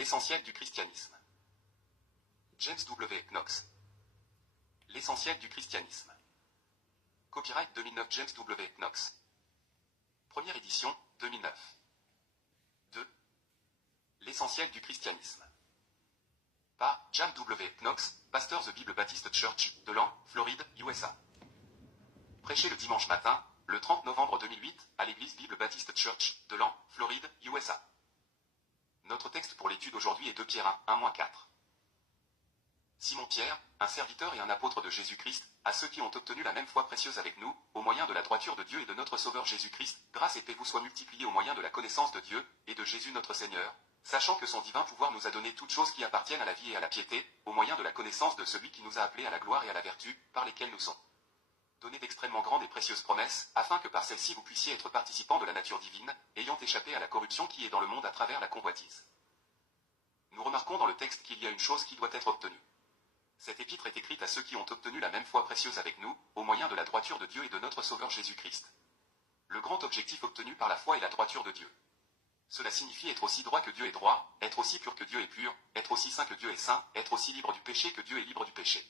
L'essentiel du christianisme. James W. Knox. L'essentiel du christianisme. Copyright 2009 James W. Knox. Première édition, 2009. 2. L'essentiel du christianisme. Par James W. Knox, pasteur The Bible Baptist Church, de Lan, Floride, USA. Prêché le dimanche matin, le 30 novembre 2008, à l'église Bible Baptist Church, de Lan, Floride, USA. Notre texte pour l'étude aujourd'hui est 2 Pierre 1-4. Simon-Pierre, un serviteur et un apôtre de Jésus-Christ, à ceux qui ont obtenu la même foi précieuse avec nous, au moyen de la droiture de Dieu et de notre Sauveur Jésus-Christ, grâce et paix vous soient multipliées au moyen de la connaissance de Dieu, et de Jésus notre Seigneur, sachant que son divin pouvoir nous a donné toutes choses qui appartiennent à la vie et à la piété, au moyen de la connaissance de celui qui nous a appelés à la gloire et à la vertu, par lesquelles nous sont données d'extrêmement grandes et précieuses promesses, afin que par celles-ci vous puissiez être participants de la nature divine, ayant échappé à la corruption qui est dans le monde à travers la convoitise. Nous remarquons dans le texte qu'il y a une chose qui doit être obtenue. Cette épître est écrite à ceux qui ont obtenu la même foi précieuse avec nous, au moyen de la droiture de Dieu et de notre Sauveur Jésus-Christ. Le grand objectif obtenu par la foi est la droiture de Dieu. Cela signifie être aussi droit que Dieu est droit, être aussi pur que Dieu est pur, être aussi saint que Dieu est saint, être aussi libre du péché que Dieu est libre du péché.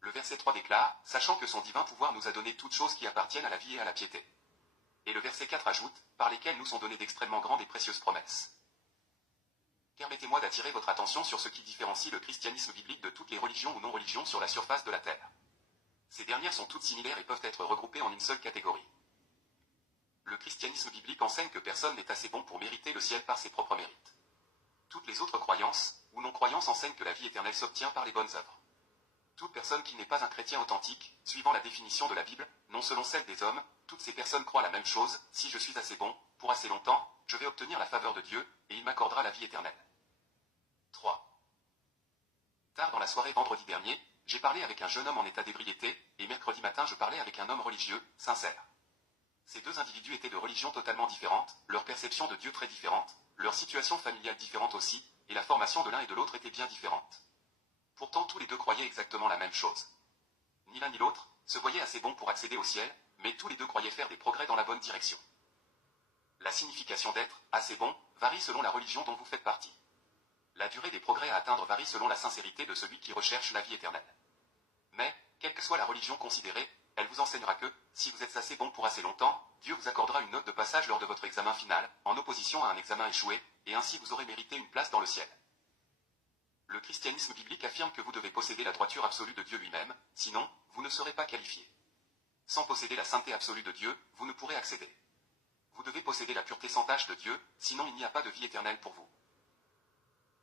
Le verset 3 déclare, sachant que son divin pouvoir nous a donné toutes choses qui appartiennent à la vie et à la piété. Et le verset 4 ajoute, par lesquelles nous sont données d'extrêmement grandes et précieuses promesses. Permettez-moi d'attirer votre attention sur ce qui différencie le christianisme biblique de toutes les religions ou non-religions sur la surface de la terre. Ces dernières sont toutes similaires et peuvent être regroupées en une seule catégorie. Le christianisme biblique enseigne que personne n'est assez bon pour mériter le ciel par ses propres mérites. Toutes les autres croyances, ou non-croyances enseignent que la vie éternelle s'obtient par les bonnes œuvres. Toute personne qui n'est pas un chrétien authentique, suivant la définition de la Bible, non selon celle des hommes, toutes ces personnes croient la même chose, si je suis assez bon, pour assez longtemps, je vais obtenir la faveur de Dieu, et il m'accordera la vie éternelle. 3. Tard dans la soirée vendredi dernier, j'ai parlé avec un jeune homme en état d'ébriété, et mercredi matin je parlais avec un homme religieux, sincère. Ces deux individus étaient de religions totalement différentes, leur perception de Dieu très différente, leur situation familiale différente aussi, et la formation de l'un et de l'autre était bien différente. Pourtant tous les deux croyaient exactement la même chose. Ni l'un ni l'autre se voyaient assez bons pour accéder au ciel, mais tous les deux croyaient faire des progrès dans la bonne direction. La signification d'être assez bon varie selon la religion dont vous faites partie. La durée des progrès à atteindre varie selon la sincérité de celui qui recherche la vie éternelle. Mais, quelle que soit la religion considérée, elle vous enseignera que, si vous êtes assez bon pour assez longtemps, Dieu vous accordera une note de passage lors de votre examen final, en opposition à un examen échoué, et ainsi vous aurez mérité une place dans le ciel. Le christianisme biblique affirme que vous devez posséder la droiture absolue de Dieu lui-même, sinon, vous ne serez pas qualifié. Sans posséder la sainteté absolue de Dieu, vous ne pourrez accéder. Vous devez posséder la pureté sans tache de Dieu, sinon il n'y a pas de vie éternelle pour vous.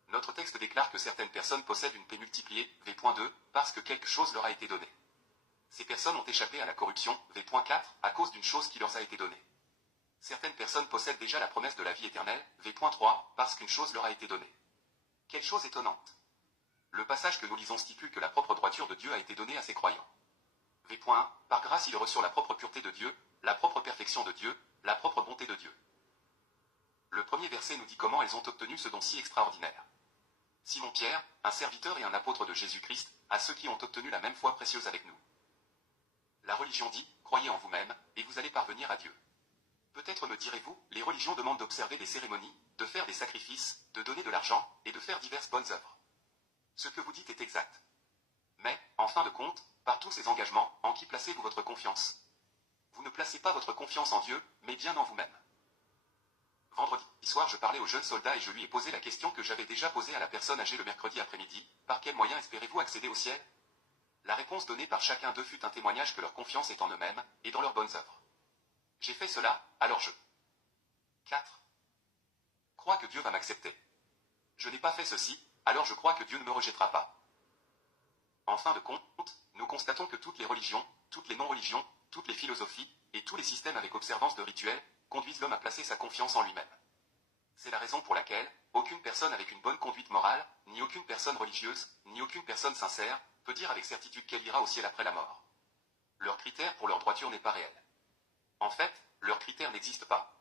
Notre texte déclare que certaines personnes possèdent une paix multipliée, V.2, parce que quelque chose leur a été donné. Ces personnes ont échappé à la corruption, V.4, à cause d'une chose qui leur a été donnée. Certaines personnes possèdent déjà la promesse de la vie éternelle, V.3, parce qu'une chose leur a été donnée. Quelle chose étonnante! Le passage que nous lisons stipule que la propre droiture de Dieu a été donnée à ses croyants. V.1, par grâce ils reçurent la propre pureté de Dieu, la propre perfection de Dieu, la propre bonté de Dieu. Le premier verset nous dit comment elles ont obtenu ce don si extraordinaire. Simon-Pierre, un serviteur et un apôtre de Jésus-Christ, à ceux qui ont obtenu la même foi précieuse avec nous. La religion dit, croyez en vous-même, et vous allez parvenir à Dieu. Peut-être me direz-vous, les religions demandent d'observer des cérémonies, de faire des sacrifices, de donner de l'argent, et de faire diverses bonnes œuvres. Ce que vous dites est exact. Mais, en fin de compte, par tous ces engagements, en qui placez-vous votre confiance? Vous ne placez pas votre confiance en Dieu, mais bien en vous-même. Vendredi soir je parlais au jeune soldat et je lui ai posé la question que j'avais déjà posée à la personne âgée le mercredi après-midi, par quel moyen espérez-vous accéder au ciel? La réponse donnée par chacun d'eux fut un témoignage que leur confiance est en eux-mêmes, et dans leurs bonnes œuvres. J'ai fait cela, alors je 4. Crois que Dieu va m'accepter. Je n'ai pas fait ceci, alors je crois que Dieu ne me rejettera pas. En fin de compte, nous constatons que toutes les religions, toutes les non-religions, toutes les philosophies, et tous les systèmes avec observance de rituels, conduisent l'homme à placer sa confiance en lui-même. C'est la raison pour laquelle, aucune personne avec une bonne conduite morale, ni aucune personne religieuse, ni aucune personne sincère, peut dire avec certitude qu'elle ira au ciel après la mort. Leur critère pour leur droiture n'est pas réel. En fait, leurs critères n'existent pas.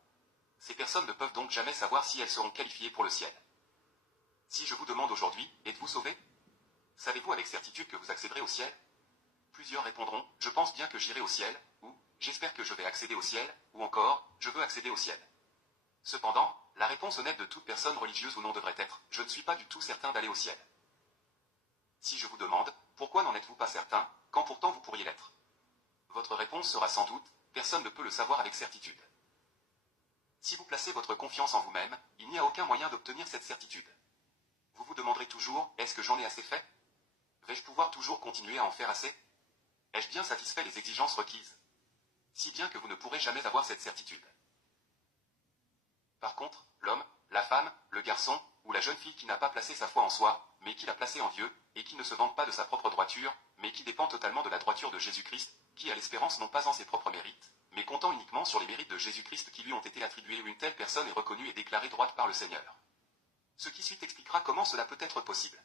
Ces personnes ne peuvent donc jamais savoir si elles seront qualifiées pour le ciel. Si je vous demande aujourd'hui, êtes-vous sauvés? Savez-vous avec certitude que vous accéderez au ciel? Plusieurs répondront, je pense bien que j'irai au ciel, ou j'espère que je vais accéder au ciel, ou encore, je veux accéder au ciel. Cependant, la réponse honnête de toute personne religieuse ou non devrait être « Je ne suis pas du tout certain d'aller au ciel ». Si je vous demande « Pourquoi n'en êtes-vous pas certain, quand pourtant vous pourriez l'être ?» Votre réponse sera sans doute « Personne ne peut le savoir avec certitude ». Si vous placez votre confiance en vous-même, il n'y a aucun moyen d'obtenir cette certitude. Vous vous demanderez toujours « Est-ce que j'en ai assez fait ? Vais-je pouvoir toujours continuer à en faire assez ? Ai-je bien satisfait les exigences requises ? » Si bien que vous ne pourrez jamais avoir cette certitude. Par contre, l'homme, la femme, le garçon, ou la jeune fille qui n'a pas placé sa foi en soi, mais qui l'a placée en Dieu, et qui ne se vante pas de sa propre droiture, mais qui dépend totalement de la droiture de Jésus-Christ, qui a l'espérance non pas en ses propres mérites, mais comptant uniquement sur les mérites de Jésus-Christ qui lui ont été attribués, une telle personne est reconnue et déclarée droite par le Seigneur. Ce qui suit expliquera comment cela peut être possible.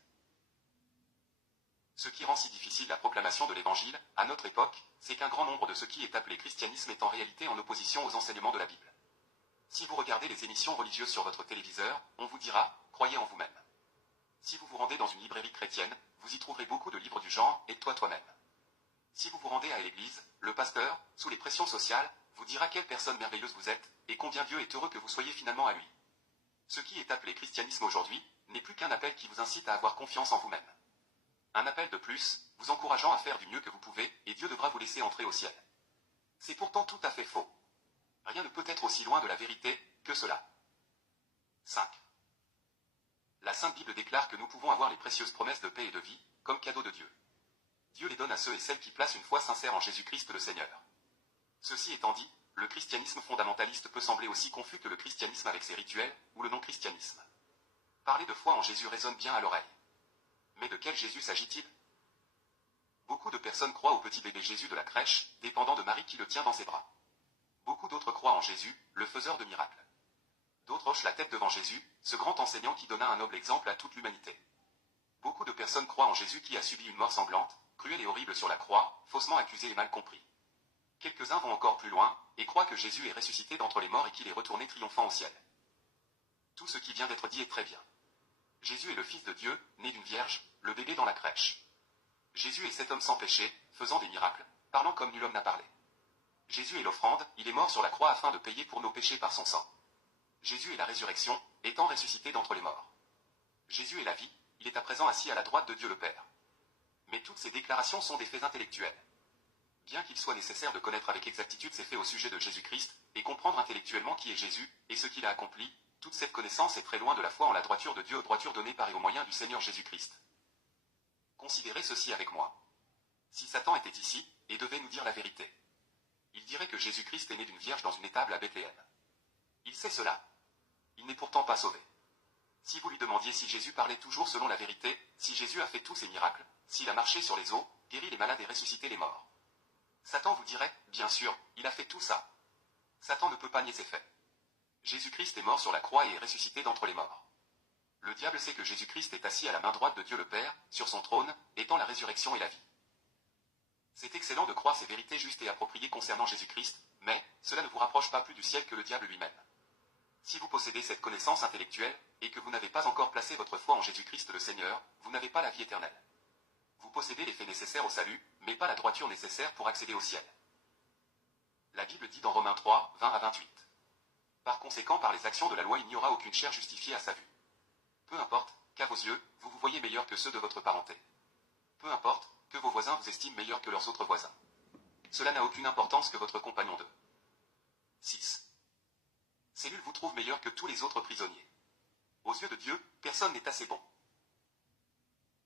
Ce qui rend si difficile la proclamation de l'Évangile, à notre époque, c'est qu'un grand nombre de ce qui est appelé christianisme est en réalité en opposition aux enseignements de la Bible. Si vous regardez les émissions religieuses sur votre téléviseur, on vous dira « Croyez en vous-même ». Si vous vous rendez dans une librairie chrétienne, vous y trouverez beaucoup de livres du genre « Aide-toi toi-même ». Si vous vous rendez à l'église, le pasteur, sous les pressions sociales, vous dira quelle personne merveilleuse vous êtes, et combien Dieu est heureux que vous soyez finalement à lui. Ce qui est appelé christianisme aujourd'hui, n'est plus qu'un appel qui vous incite à avoir confiance en vous-même. Un appel de plus, vous encourageant à faire du mieux que vous pouvez, et Dieu devra vous laisser entrer au ciel. C'est pourtant tout à fait faux. Rien ne peut être aussi loin de la vérité que cela. 5. La Sainte Bible déclare que nous pouvons avoir les précieuses promesses de paix et de vie, comme cadeau de Dieu. Dieu les donne à ceux et celles qui placent une foi sincère en Jésus-Christ le Seigneur. Ceci étant dit, le christianisme fondamentaliste peut sembler aussi confus que le christianisme avec ses rituels, ou le non-christianisme. Parler de foi en Jésus résonne bien à l'oreille. Mais de quel Jésus s'agit-il ? Beaucoup de personnes croient au petit bébé Jésus de la crèche, dépendant de Marie qui le tient dans ses bras. Beaucoup d'autres croient en Jésus, le faiseur de miracles. D'autres hochent la tête devant Jésus, ce grand enseignant qui donna un noble exemple à toute l'humanité. Beaucoup de personnes croient en Jésus qui a subi une mort sanglante, cruelle et horrible sur la croix, faussement accusé et mal compris. Quelques-uns vont encore plus loin, et croient que Jésus est ressuscité d'entre les morts et qu'il est retourné triomphant au ciel. Tout ce qui vient d'être dit est très bien. Jésus est le Fils de Dieu, né d'une vierge, le bébé dans la crèche. Jésus est cet homme sans péché, faisant des miracles, parlant comme nul homme n'a parlé. Jésus est l'offrande, il est mort sur la croix afin de payer pour nos péchés par son sang. Jésus est la résurrection, étant ressuscité d'entre les morts. Jésus est la vie, il est à présent assis à la droite de Dieu le Père. Mais toutes ces déclarations sont des faits intellectuels. Bien qu'il soit nécessaire de connaître avec exactitude ces faits au sujet de Jésus-Christ, et comprendre intellectuellement qui est Jésus, et ce qu'il a accompli, toute cette connaissance est très loin de la foi en la droiture de Dieu, droiture donnée par et au moyen du Seigneur Jésus-Christ. Considérez ceci avec moi. Si Satan était ici, et devait nous dire la vérité, il dirait que Jésus-Christ est né d'une vierge dans une étable à Bethléem. Il sait cela. Il n'est pourtant pas sauvé. Si vous lui demandiez si Jésus parlait toujours selon la vérité, si Jésus a fait tous ces miracles, s'il a marché sur les eaux, guéri les malades et ressuscité les morts, Satan vous dirait, bien sûr, il a fait tout ça. Satan ne peut pas nier ses faits. Jésus-Christ est mort sur la croix et est ressuscité d'entre les morts. Le diable sait que Jésus-Christ est assis à la main droite de Dieu le Père, sur son trône, étant la résurrection et la vie. C'est excellent de croire ces vérités justes et appropriées concernant Jésus-Christ, mais cela ne vous rapproche pas plus du ciel que le diable lui-même. Si vous possédez cette connaissance intellectuelle, et que vous n'avez pas encore placé votre foi en Jésus-Christ le Seigneur, vous n'avez pas la vie éternelle. Vous possédez les faits nécessaires au salut, mais pas la droiture nécessaire pour accéder au ciel. La Bible dit dans Romains 3, 20 à 28. Par conséquent, par les actions de la loi, il n'y aura aucune chair justifiée à sa vue. Peu importe, qu'à vos yeux, vous vous voyez meilleur que ceux de votre parenté. Peu importe, que vos voisins vous estiment meilleur que leurs autres voisins. Cela n'a aucune importance que votre compagnon de 6. Cellule vous trouve meilleur que tous les autres prisonniers. Aux yeux de Dieu, personne n'est assez bon.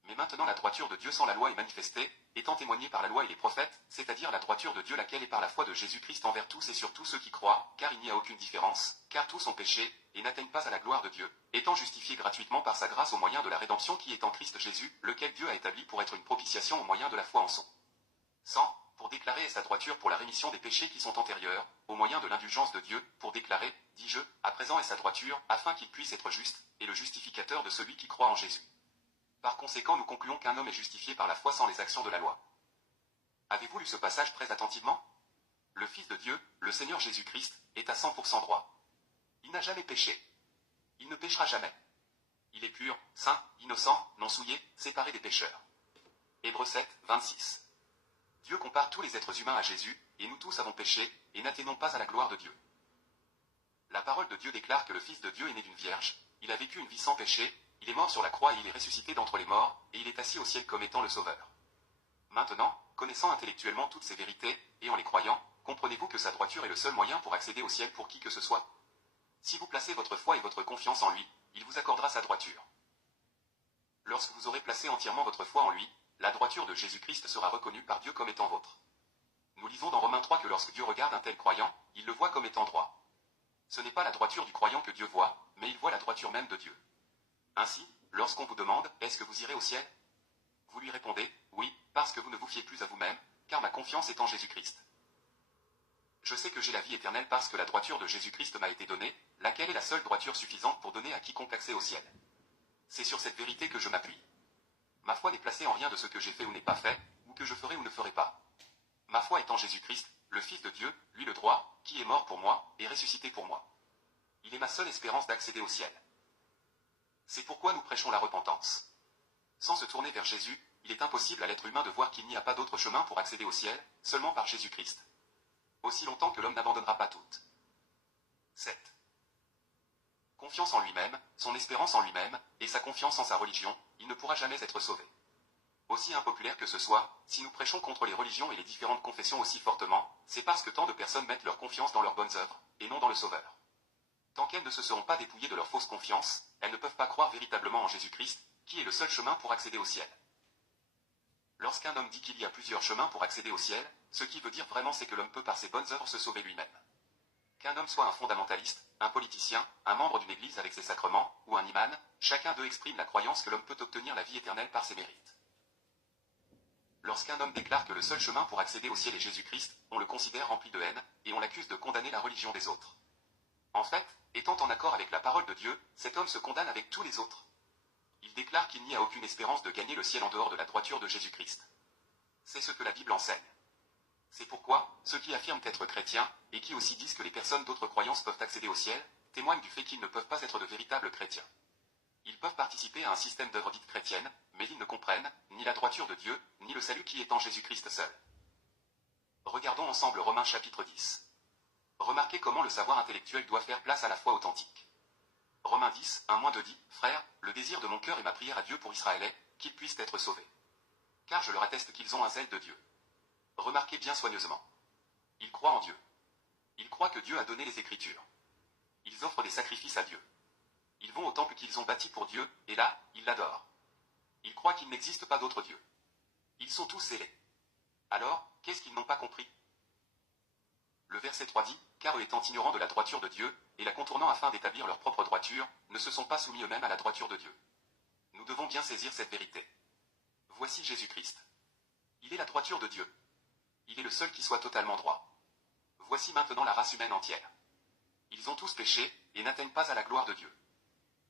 Mais maintenant la droiture de Dieu sans la loi est manifestée, étant témoignée par la loi et les prophètes, c'est-à-dire la droiture de Dieu laquelle est par la foi de Jésus-Christ envers tous et sur tous ceux qui croient, car il n'y a aucune différence, car tous ont péché, et n'atteignent pas à la gloire de Dieu, étant justifiés gratuitement par sa grâce au moyen de la rédemption qui est en Christ Jésus, lequel Dieu a établi pour être une propitiation au moyen de la foi en son sang, pour déclarer sa droiture pour la rémission des péchés qui sont antérieurs, au moyen de l'indulgence de Dieu, pour déclarer, dis-je, à présent est sa droiture, afin qu'il puisse être juste, et le justificateur de celui qui croit en Jésus. Par conséquent, nous concluons qu'un homme est justifié par la foi sans les actions de la loi. Avez-vous lu ce passage très attentivement ? Le Fils de Dieu, le Seigneur Jésus-Christ, est à 100% droit. Il n'a jamais péché. Il ne péchera jamais. Il est pur, saint, innocent, non souillé, séparé des pécheurs. Hébreux 7, 26. Dieu compare tous les êtres humains à Jésus, et nous tous avons péché, et n'atteignons pas à la gloire de Dieu. La parole de Dieu déclare que le Fils de Dieu est né d'une vierge, il a vécu une vie sans péché, il est mort sur la croix et il est ressuscité d'entre les morts, et il est assis au ciel comme étant le Sauveur. Maintenant, connaissant intellectuellement toutes ces vérités, et en les croyant, comprenez-vous que sa droiture est le seul moyen pour accéder au ciel pour qui que ce soit? Si vous placez votre foi et votre confiance en lui, il vous accordera sa droiture. Lorsque vous aurez placé entièrement votre foi en lui, la droiture de Jésus-Christ sera reconnue par Dieu comme étant vôtre. Nous lisons dans Romains 3 que lorsque Dieu regarde un tel croyant, il le voit comme étant droit. Ce n'est pas la droiture du croyant que Dieu voit, mais il voit la droiture même de Dieu. Ainsi, lorsqu'on vous demande « Est-ce que vous irez au ciel ?» vous lui répondez « Oui, parce que vous ne vous fiez plus à vous-même, car ma confiance est en Jésus-Christ. Je sais que j'ai la vie éternelle parce que la droiture de Jésus-Christ m'a été donnée, laquelle est la seule droiture suffisante pour donner à quiconque accès au ciel. C'est sur cette vérité que je m'appuie. Ma foi n'est placée en rien de ce que j'ai fait ou n'ai pas fait, ou que je ferai ou ne ferai pas. Ma foi est en Jésus-Christ, le Fils de Dieu, lui le droit, qui est mort pour moi, et ressuscité pour moi. Il est ma seule espérance d'accéder au ciel. C'est pourquoi nous prêchons la repentance. Sans se tourner vers Jésus, il est impossible à l'être humain de voir qu'il n'y a pas d'autre chemin pour accéder au ciel, seulement par Jésus-Christ. Aussi longtemps que l'homme n'abandonnera pas toute. 7. Confiance en lui-même, son espérance en lui-même, et sa confiance en sa religion, il ne pourra jamais être sauvé. Aussi impopulaire que ce soit, si nous prêchons contre les religions et les différentes confessions aussi fortement, c'est parce que tant de personnes mettent leur confiance dans leurs bonnes œuvres, et non dans le Sauveur. Tant qu'elles ne se seront pas dépouillées de leur fausse confiance, elles ne peuvent pas croire véritablement en Jésus-Christ, qui est le seul chemin pour accéder au ciel. Lorsqu'un homme dit qu'il y a plusieurs chemins pour accéder au ciel, ce qui veut dire vraiment c'est que l'homme peut par ses bonnes œuvres se sauver lui-même. Qu'un homme soit un fondamentaliste, un politicien, un membre d'une église avec ses sacrements, ou un imam, chacun d'eux exprime la croyance que l'homme peut obtenir la vie éternelle par ses mérites. Lorsqu'un homme déclare que le seul chemin pour accéder au ciel est Jésus-Christ, on le considère rempli de haine, et on l'accuse de condamner la religion des autres. En fait, étant en accord avec la parole de Dieu, cet homme se condamne avec tous les autres. Il déclare qu'il n'y a aucune espérance de gagner le ciel en dehors de la droiture de Jésus-Christ. C'est ce que la Bible enseigne. C'est pourquoi, ceux qui affirment être chrétiens, et qui aussi disent que les personnes d'autres croyances peuvent accéder au ciel, témoignent du fait qu'ils ne peuvent pas être de véritables chrétiens. Ils peuvent participer à un système d'œuvres dites chrétiennes, mais ils ne comprennent, ni la droiture de Dieu, ni le salut qui est en Jésus-Christ seul. Regardons ensemble Romains chapitre 10. Remarquez comment le savoir intellectuel doit faire place à la foi authentique. Romains 10, 1-2 dit, « Frères, le désir de mon cœur et ma prière à Dieu pour Israël est, qu'ils puissent être sauvés. Car je leur atteste qu'ils ont un zèle de Dieu. » Remarquez bien soigneusement. Ils croient en Dieu. Ils croient que Dieu a donné les Écritures. Ils offrent des sacrifices à Dieu. Ils vont au temple qu'ils ont bâti pour Dieu, et là, ils l'adorent. Ils croient qu'il n'existe pas d'autre Dieu. Ils sont tous scellés. Alors, qu'est-ce qu'ils n'ont pas compris? Le verset 3 dit, « Car eux étant ignorants de la droiture de Dieu, et la contournant afin d'établir leur propre droiture, ne se sont pas soumis eux-mêmes à la droiture de Dieu. » Nous devons bien saisir cette vérité. Voici Jésus-Christ. Il est la droiture de Dieu. Il est le seul qui soit totalement droit. Voici maintenant la race humaine entière. Ils ont tous péché, et n'atteignent pas à la gloire de Dieu.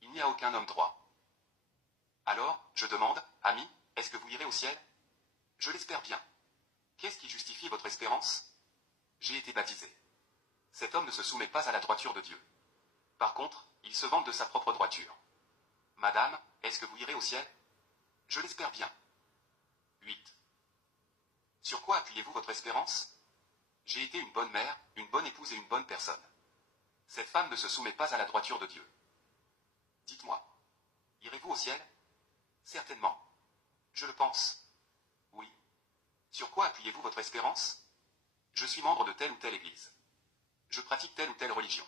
Il n'y a aucun homme droit. Alors, je demande, amis, est-ce que vous irez au ciel? Je l'espère bien. Qu'est-ce qui justifie votre espérance? J'ai été baptisé. Cet homme ne se soumet pas à la droiture de Dieu. Par contre, il se vante de sa propre droiture. Madame, est-ce que vous irez au ciel? Je l'espère bien. 8. Sur quoi appuyez-vous votre espérance? J'ai été une bonne mère, une bonne épouse et une bonne personne. Cette femme ne se soumet pas à la droiture de Dieu. Dites-moi, irez-vous au ciel? Certainement. Je le pense. Oui. Sur quoi appuyez-vous votre espérance? Je suis membre de telle ou telle église. Je pratique telle ou telle religion.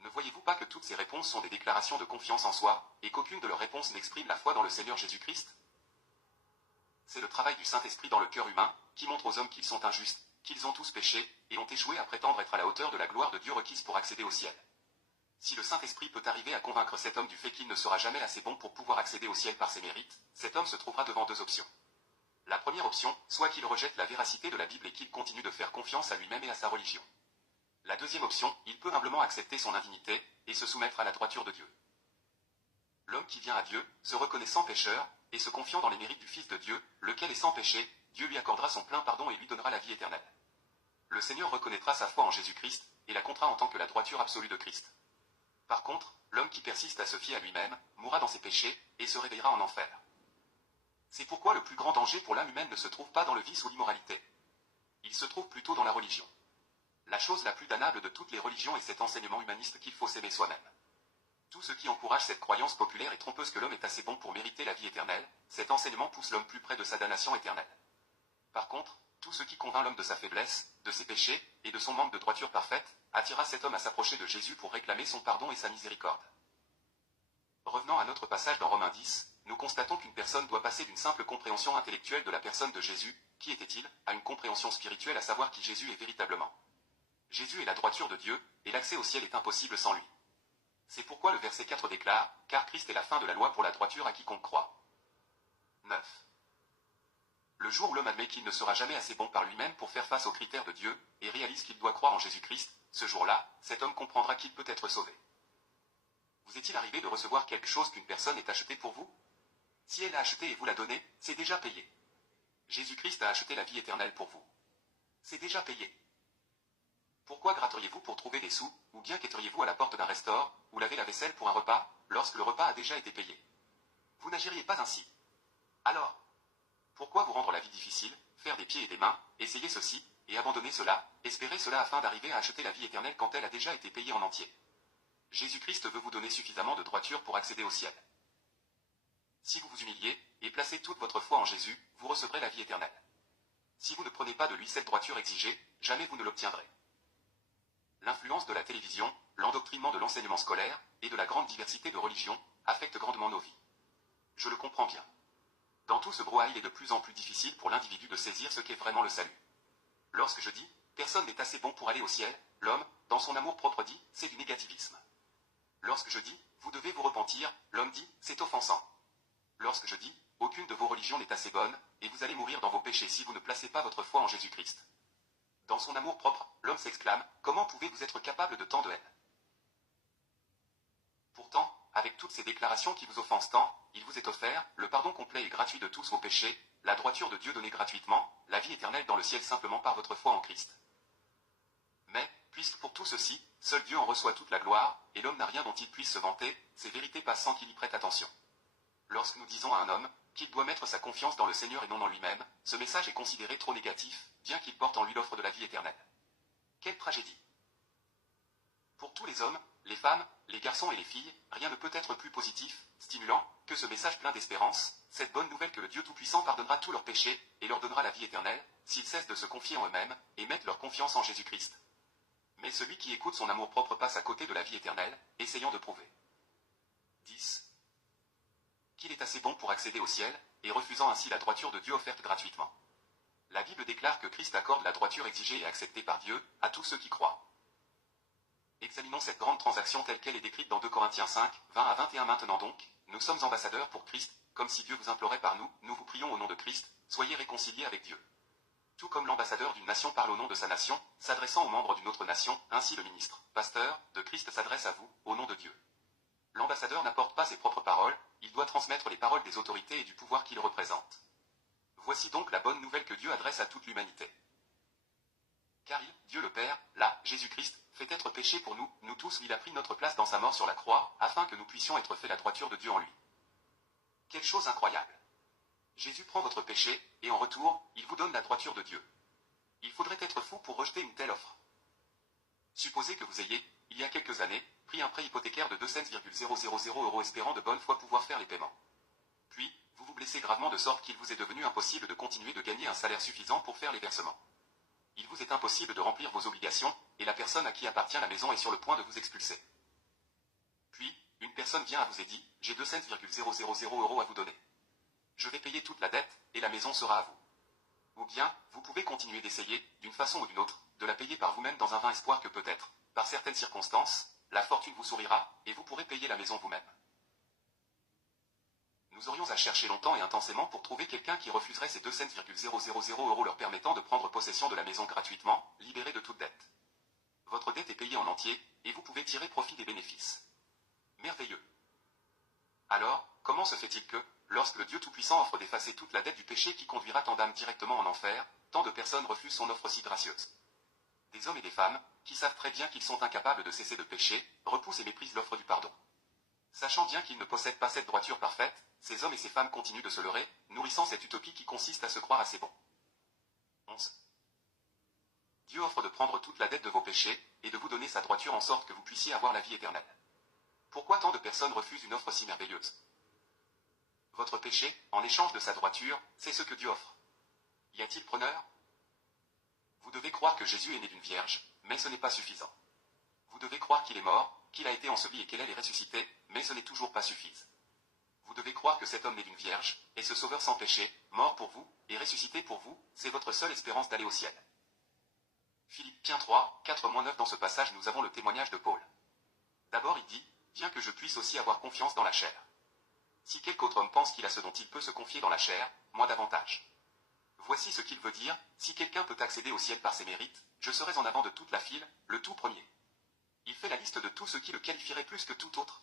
Ne voyez-vous pas que toutes ces réponses sont des déclarations de confiance en soi, et qu'aucune de leurs réponses n'exprime la foi dans le Seigneur Jésus-Christ? C'est le travail du Saint-Esprit dans le cœur humain, qui montre aux hommes qu'ils sont injustes, qu'ils ont tous péché, et ont échoué à prétendre être à la hauteur de la gloire de Dieu requise pour accéder au ciel. Si le Saint-Esprit peut arriver à convaincre cet homme du fait qu'il ne sera jamais assez bon pour pouvoir accéder au ciel par ses mérites, cet homme se trouvera devant deux options. La première option, soit qu'il rejette la véracité de la Bible et qu'il continue de faire confiance à lui-même et à sa religion. La deuxième option, il peut humblement accepter son indignité, et se soumettre à la droiture de Dieu. L'homme qui vient à Dieu, se reconnaissant pécheur, et se confiant dans les mérites du Fils de Dieu, lequel est sans péché, Dieu lui accordera son plein pardon et lui donnera la vie éternelle. Le Seigneur reconnaîtra sa foi en Jésus-Christ, et la comptera en tant que la droiture absolue de Christ. Par contre, l'homme qui persiste à se fier à lui-même, mourra dans ses péchés, et se réveillera en enfer. C'est pourquoi le plus grand danger pour l'âme humaine ne se trouve pas dans le vice ou l'immoralité. Il se trouve plutôt dans la religion. La chose la plus damnable de toutes les religions est cet enseignement humaniste qu'il faut s'aimer soi-même. Tout ce qui encourage cette croyance populaire et trompeuse que l'homme est assez bon pour mériter la vie éternelle, cet enseignement pousse l'homme plus près de sa damnation éternelle. Par contre, tout ce qui convainc l'homme de sa faiblesse, de ses péchés, et de son manque de droiture parfaite, attira cet homme à s'approcher de Jésus pour réclamer son pardon et sa miséricorde. Revenant à notre passage dans Romains 10, nous constatons qu'une personne doit passer d'une simple compréhension intellectuelle de la personne de Jésus, qui était-il, à une compréhension spirituelle, à savoir qui Jésus est véritablement. Jésus est la droiture de Dieu, et l'accès au ciel est impossible sans lui. C'est pourquoi le verset 4 déclare, « Car Christ est la fin de la loi pour la droiture à quiconque croit. » 9. Le jour où l'homme admet qu'il ne sera jamais assez bon par lui-même pour faire face aux critères de Dieu, et réalise qu'il doit croire en Jésus-Christ, ce jour-là, cet homme comprendra qu'il peut être sauvé. Vous est-il arrivé de recevoir quelque chose qu'une personne ait acheté pour vous? Si elle a acheté et vous l'a donné, c'est déjà payé. Jésus-Christ a acheté la vie éternelle pour vous. C'est déjà payé. Pourquoi gratteriez-vous pour trouver des sous, ou bien quitteriez-vous à la porte d'un restaurant, ou laver la vaisselle pour un repas, lorsque le repas a déjà été payé? Vous n'agiriez pas ainsi. Alors, pourquoi vous rendre la vie difficile, faire des pieds et des mains, essayer ceci, et abandonner cela, espérer cela afin d'arriver à acheter la vie éternelle quand elle a déjà été payée en entier? Jésus-Christ veut vous donner suffisamment de droiture pour accéder au ciel. Si vous vous humiliez, et placez toute votre foi en Jésus, vous recevrez la vie éternelle. Si vous ne prenez pas de lui cette droiture exigée, jamais vous ne l'obtiendrez. L'influence de la télévision, l'endoctrinement de l'enseignement scolaire, et de la grande diversité de religions, affectent grandement nos vies. Je le comprends bien. Dans tout ce brouhaha, il est de plus en plus difficile pour l'individu de saisir ce qu'est vraiment le salut. Lorsque je dis « personne n'est assez bon pour aller au ciel », l'homme, dans son amour propre dit « c'est du négativisme ». Lorsque je dis « vous devez vous repentir », l'homme dit « c'est offensant ». Lorsque je dis « aucune de vos religions n'est assez bonne, et vous allez mourir dans vos péchés si vous ne placez pas votre foi en Jésus-Christ ». Dans son amour propre, l'homme s'exclame « comment pouvez-vous être capable de tant de haine ?» Pourtant, avec toutes ces déclarations qui vous offensent tant, il vous est offert le pardon complet et gratuit de tous vos péchés, la droiture de Dieu donnée gratuitement, la vie éternelle dans le ciel simplement par votre foi en Christ. Mais, puisque pour tout ceci, seul Dieu en reçoit toute la gloire, et l'homme n'a rien dont il puisse se vanter, ces vérités passent sans qu'il y prête attention. Lorsque nous disons à un homme qu'il doit mettre sa confiance dans le Seigneur et non en lui-même, ce message est considéré trop négatif, bien qu'il porte en lui l'offre de la vie éternelle. Quelle tragédie! Pour tous les hommes, les femmes, les garçons et les filles, rien ne peut être plus positif, stimulant, que ce message plein d'espérance, cette bonne nouvelle que le Dieu Tout-Puissant pardonnera tous leurs péchés, et leur donnera la vie éternelle, s'ils cessent de se confier en eux-mêmes, et mettent leur confiance en Jésus-Christ. Mais celui qui écoute son amour propre passe à côté de la vie éternelle, essayant de prouver 10. Qu'il est assez bon pour accéder au ciel, et refusant ainsi la droiture de Dieu offerte gratuitement. La Bible déclare que Christ accorde la droiture exigée et acceptée par Dieu, à tous ceux qui croient. Examinons cette grande transaction telle qu'elle est décrite dans 2 Corinthiens 5, 20 à 21. Maintenant donc, nous sommes ambassadeurs pour Christ, comme si Dieu vous implorait par nous, nous vous prions au nom de Christ, soyez réconciliés avec Dieu. Tout comme l'ambassadeur d'une nation parle au nom de sa nation, s'adressant aux membres d'une autre nation, ainsi le ministre, pasteur, de Christ s'adresse à vous, au nom de Dieu. L'ambassadeur n'apporte pas ses propres paroles, il doit transmettre les paroles des autorités et du pouvoir qu'il représente. Voici donc la bonne nouvelle que Dieu adresse à toute l'humanité. Car il, Dieu le Père, là, Jésus-Christ, fait être péché pour nous, nous tous, il a pris notre place dans sa mort sur la croix, afin que nous puissions être faits la droiture de Dieu en lui. Quelle chose incroyable! Jésus prend votre péché, et en retour, il vous donne la droiture de Dieu. Il faudrait être fou pour rejeter une telle offre. Supposez que vous ayez, il y a quelques années, pris un prêt hypothécaire de 2,000 € espérant de bonne foi pouvoir faire les paiements. Puis, vous vous blessez gravement de sorte qu'il vous est devenu impossible de continuer de gagner un salaire suffisant pour faire les versements. Il vous est impossible de remplir vos obligations, et la personne à qui appartient la maison est sur le point de vous expulser. Puis, une personne vient à vous et dit, j'ai 2,000 € à vous donner. Je vais payer toute la dette, et la maison sera à vous. Ou bien, vous pouvez continuer d'essayer, d'une façon ou d'une autre, de la payer par vous-même dans un vain espoir que peut-être, par certaines circonstances, la fortune vous sourira, et vous pourrez payer la maison vous-même. Nous aurions à chercher longtemps et intensément pour trouver quelqu'un qui refuserait ces 2,000 € leur permettant de prendre possession de la maison gratuitement, libéré de toute dette. Votre dette est payée en entier, et vous pouvez tirer profit des bénéfices. Merveilleux. Alors, comment se fait-il que, lorsque le Dieu Tout-Puissant offre d'effacer toute la dette du péché qui conduira tant d'âmes directement en enfer, tant de personnes refusent son offre si gracieuse? Des hommes et des femmes, qui savent très bien qu'ils sont incapables de cesser de pécher, repoussent et méprisent l'offre du pardon. Sachant bien qu'ils ne possèdent pas cette droiture parfaite, ces hommes et ces femmes continuent de se leurrer, nourrissant cette utopie qui consiste à se croire assez bon. 11. Dieu offre de prendre toute la dette de vos péchés, et de vous donner sa droiture en sorte que vous puissiez avoir la vie éternelle. Pourquoi tant de personnes refusent une offre si merveilleuse? Votre péché, en échange de sa droiture, c'est ce que Dieu offre. Y a-t-il preneur? Vous devez croire que Jésus est né d'une vierge, mais ce n'est pas suffisant. Vous devez croire qu'il est mort, qu'il a été enseveli et qu'il est ressuscité, mais ce n'est toujours pas suffisant. Vous devez croire que cet homme né d'une vierge, est ce sauveur sans péché, mort pour vous, et ressuscité pour vous, c'est votre seule espérance d'aller au ciel. Philippiens 3, 4-9. Dans ce passage nous avons le témoignage de Paul. D'abord il dit, bien que je puisse aussi avoir confiance dans la chair. Si quelque autre homme pense qu'il a ce dont il peut se confier dans la chair, moi davantage. Voici ce qu'il veut dire, si quelqu'un peut accéder au ciel par ses mérites, je serai en avant de toute la file, le tout premier. Il fait la liste de tout ce qui le qualifierait plus que tout autre.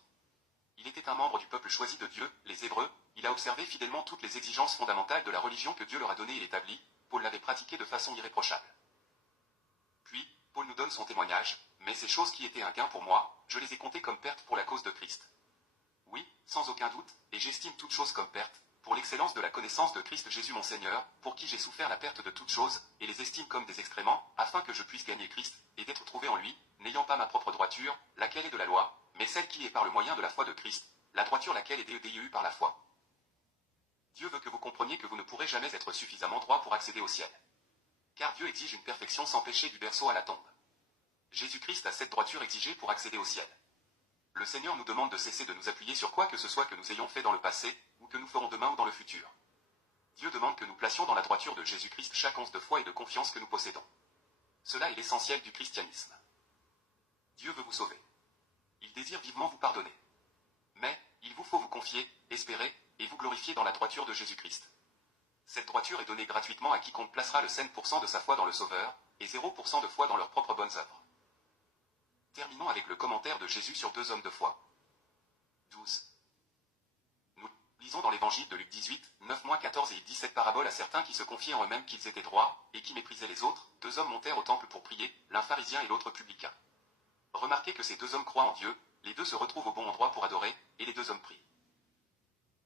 Il était un membre du peuple choisi de Dieu, les Hébreux, il a observé fidèlement toutes les exigences fondamentales de la religion que Dieu leur a donnée et établie, Paul l'avait pratiquée de façon irréprochable. Puis, Paul nous donne son témoignage, mais ces choses qui étaient un gain pour moi, je les ai comptées comme perte pour la cause de Christ. Oui, sans aucun doute, et j'estime toutes choses comme perte, pour l'excellence de la connaissance de Christ Jésus mon Seigneur, pour qui j'ai souffert la perte de toutes choses, et les estime comme des excréments, afin que je puisse gagner Christ, et d'être trouvé en lui, n'ayant pas ma propre droiture, laquelle est de la loi, mais celle qui est par le moyen de la foi de Christ, la droiture laquelle est DEDIU par la foi. Dieu veut que vous compreniez que vous ne pourrez jamais être suffisamment droit pour accéder au ciel. Car Dieu exige une perfection sans péché du berceau à la tombe. Jésus-Christ a cette droiture exigée pour accéder au ciel. Le Seigneur nous demande de cesser de nous appuyer sur quoi que ce soit que nous ayons fait dans le passé, ou que nous ferons demain ou dans le futur. Dieu demande que nous placions dans la droiture de Jésus-Christ chaque once de foi et de confiance que nous possédons. Cela est l'essentiel du christianisme. Dieu veut vous sauver. Il désire vivement vous pardonner. Mais, il vous faut vous confier, espérer, et vous glorifier dans la droiture de Jésus-Christ. Cette droiture est donnée gratuitement à quiconque placera le 5% de sa foi dans le Sauveur, et 0% de foi dans leurs propres bonnes œuvres. Terminons avec le commentaire de Jésus sur 2 hommes de foi. 12. Nous lisons dans l'évangile de Luc 18, 9-14 et il dit cette parabole à certains qui se confiaient en eux-mêmes qu'ils étaient droits, et qui méprisaient les autres. 2 hommes montèrent au temple pour prier, l'un pharisien et l'autre publicain. Remarquez que ces 2 hommes croient en Dieu, les 2 se retrouvent au bon endroit pour adorer, et les 2 hommes prient.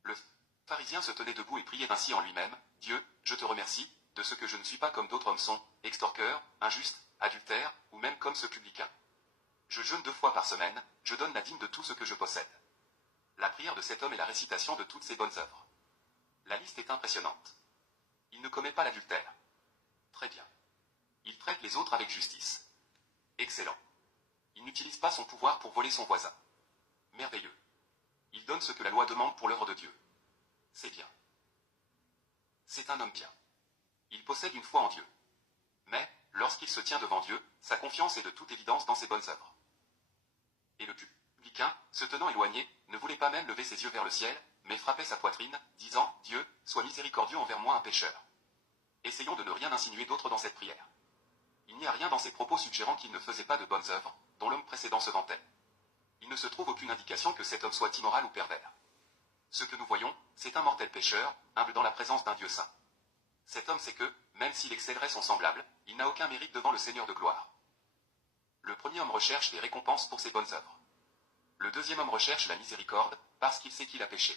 Le pharisien se tenait debout et priait ainsi en lui-même, Dieu, je te remercie, de ce que je ne suis pas comme d'autres hommes sont, extorqueurs, injustes, adultères, ou même comme ce publicain. Je jeûne 2 fois par semaine, je donne la dîme de tout ce que je possède. La prière de cet homme est la récitation de toutes ses bonnes œuvres. La liste est impressionnante. Il ne commet pas l'adultère. Très bien. Il traite les autres avec justice. Excellent. Il n'utilise pas son pouvoir pour voler son voisin. Merveilleux. Il donne ce que la loi demande pour l'œuvre de Dieu. C'est bien. C'est un homme bien. Il possède une foi en Dieu. Mais, lorsqu'il se tient devant Dieu, sa confiance est de toute évidence dans ses bonnes œuvres. Et le publicain, se tenant éloigné, ne voulait pas même lever ses yeux vers le ciel, mais frappait sa poitrine, disant, Dieu, sois miséricordieux envers moi un pécheur. Essayons de ne rien insinuer d'autre dans cette prière. Il n'y a rien dans ses propos suggérant qu'il ne faisait pas de bonnes œuvres, dont l'homme précédent se vantait. Il ne se trouve aucune indication que cet homme soit immoral ou pervers. Ce que nous voyons, c'est un mortel pécheur, humble dans la présence d'un Dieu saint. Cet homme sait que, même s'il excellerait son semblable, il n'a aucun mérite devant le Seigneur de gloire. Le premier homme recherche les récompenses pour ses bonnes œuvres. Le deuxième homme recherche la miséricorde, parce qu'il sait qu'il a péché.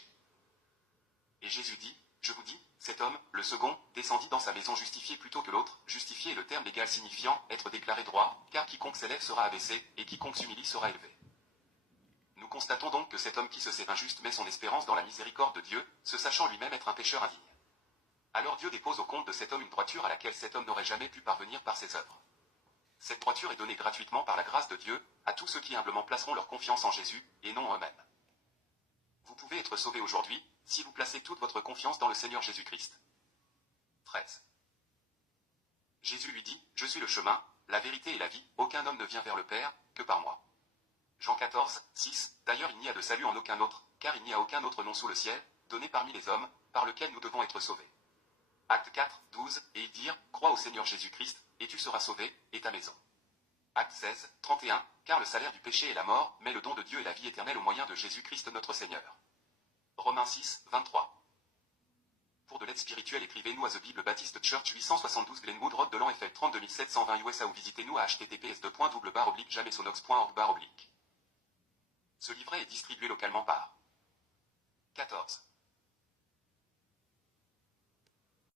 Et Jésus dit, je vous dis, cet homme, le second, descendit dans sa maison justifié plutôt que l'autre. Justifié est le terme légal signifiant être déclaré droit, car quiconque s'élève sera abaissé, et quiconque s'humilie sera élevé. Nous constatons donc que cet homme qui se sait injuste met son espérance dans la miséricorde de Dieu, se sachant lui-même être un pécheur indigne. Alors Dieu dépose au compte de cet homme une droiture à laquelle cet homme n'aurait jamais pu parvenir par ses œuvres. Cette droiture est donnée gratuitement par la grâce de Dieu, à tous ceux qui humblement placeront leur confiance en Jésus, et non en eux-mêmes. Vous pouvez être sauvés aujourd'hui, si vous placez toute votre confiance dans le Seigneur Jésus-Christ. 13. Jésus lui dit, je suis le chemin, la vérité et la vie, aucun homme ne vient vers le Père, que par moi. Jean 14, 6, d'ailleurs il n'y a de salut en aucun autre, car il n'y a aucun autre nom sous le ciel, donné parmi les hommes, par lequel nous devons être sauvés. Acte 4, 12, et ils dirent, crois au Seigneur Jésus-Christ, et tu seras sauvé, et ta maison. Acte 16, 31, car le salaire du péché est la mort, mais le don de Dieu est la vie éternelle au moyen de Jésus-Christ notre Seigneur. Romains 6, 23. Pour de l'aide spirituelle écrivez-nous à The Bible Baptist Church 872 Glenwood Road de l'Anfeld 32 720 USA ou visitez-nous à https://jamesonox.org/. Ce livret est distribué localement par 14.